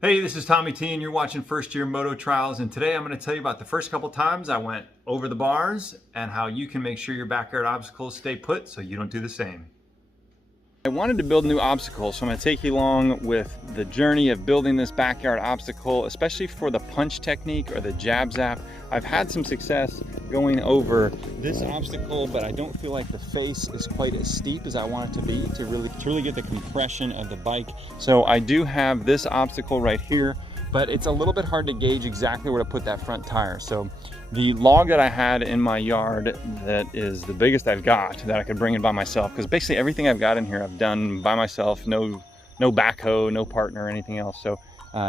Hey, this is Tommy T and you're watching First Year Moto Trials, and today I'm going to tell you about the first couple times I went over the bars and how you can make sure your backyard obstacles stay put so you don't do the same. I wanted to build new obstacles, so I'm going to take you along with the journey of building this backyard obstacle, especially for the punch technique or the Jap Zap. I've had some success going over this obstacle, but I don't feel like the face is quite as steep as I want it to be to really get the compression of the bike. So I do have this obstacle right here, but it's a little bit hard to gauge exactly where to put that front tire. So the log that I had in my yard that is the biggest I've got that I could bring in by myself, because basically everything I've got in here I've done by myself, no backhoe, no partner or anything else. So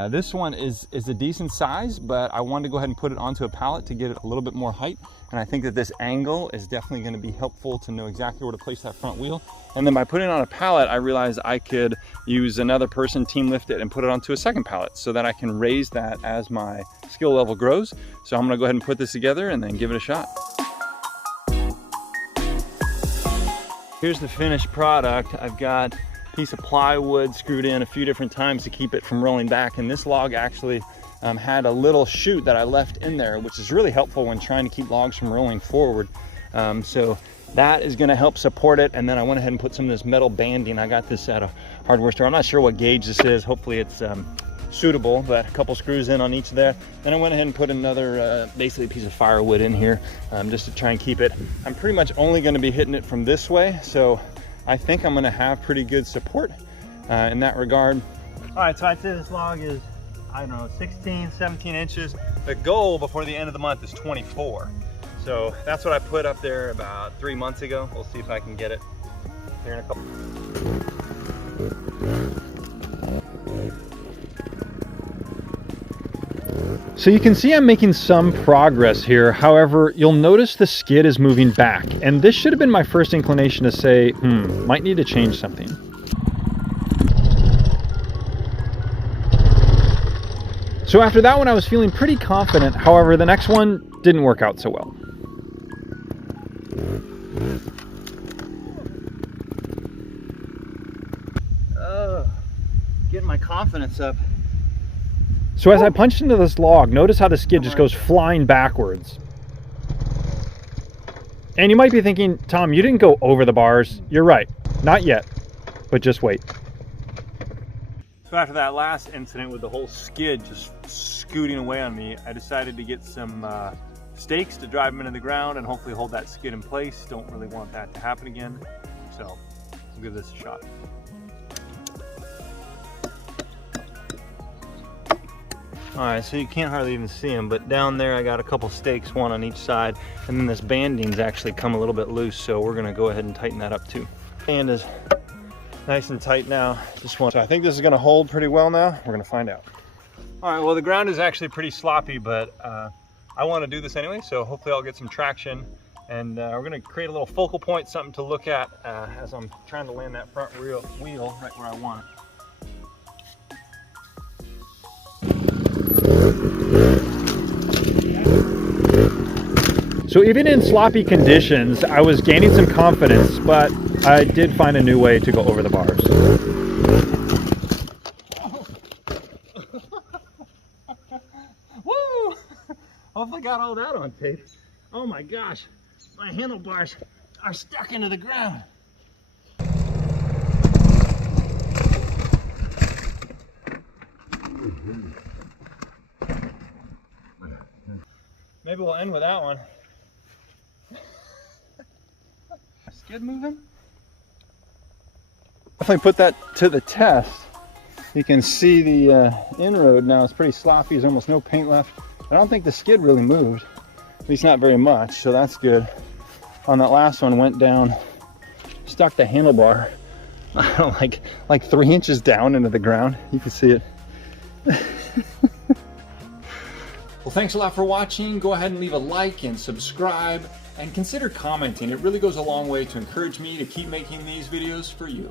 this one is a decent size, but I wanted to go ahead and put it onto a pallet to get it a little bit more height. And I think that this angle is definitely going to be helpful to know exactly where to place that front wheel. And then by putting it on a pallet, I realized I could use another person, team lift it, and put it onto a second pallet so that I can raise that as my skill level grows. So I'm going to go ahead and put this together and then give it a shot. Here's the finished product. I've got a piece of plywood screwed in a few different times to keep it from rolling back, and this log actually had a little chute that I left in there, which is really helpful when trying to keep logs from rolling forward. So that is going to help support it. And then I went ahead and put some of this metal banding. I got this at a hardware store. I'm not sure what gauge this is. Hopefully it's suitable, but a couple screws in on each there. Then I went ahead and put another basically a piece of firewood in here just to try and keep it. I'm pretty much only going to be hitting it from this way, so I think I'm going to have pretty good support in that regard. All right, so I'd say this log is, I don't know, 16, 17 inches. The goal before the end of the month is 24. So that's what I put up there about 3 months ago. We'll see if I can get it here in a couple. So you can see I'm making some progress here. However, you'll notice the skid is moving back, and this should have been my first inclination to say, might need to change something. So after that one, I was feeling pretty confident. However, the next one didn't work out so well. Getting my confidence up. So as I punched into this log, notice how the skid just goes flying backwards. And you might be thinking, Tom, you didn't go over the bars. You're right, not yet, but just wait. So after that last incident with the whole skid just scooting away on me, I decided to get some stakes to drive them into the ground and hopefully hold that skid in place. Don't really want that to happen again. So we'll give this a shot. All right, so you can't hardly even see them, but down there I got a couple stakes, one on each side, and then this banding's actually come a little bit loose, so we're gonna go ahead and tighten that up too. Band is nice and tight now. So I think this is gonna hold pretty well now. We're gonna find out. All right, well, the ground is actually pretty sloppy, but I wanna do this anyway, so hopefully I'll get some traction, and we're gonna create a little focal point, something to look at as I'm trying to land that front wheel right where I want it. So even in sloppy conditions, I was gaining some confidence, but I did find a new way to go over the bars. Woo! Hopefully got all that on tape. Oh my gosh, my handlebars are stuck into the ground. Maybe we'll end with that one. Skid moving? Definitely put that to the test. You can see the inroad now is pretty sloppy. There's almost no paint left. I don't think the skid really moved, at least not very much, so that's good. On that last one, went down, stuck the handlebar like 3 inches down into the ground. You can see it. Well, thanks a lot for watching. Go ahead and leave a like and subscribe, and consider commenting. It really goes a long way to encourage me to keep making these videos for you.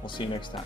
We'll see you next time.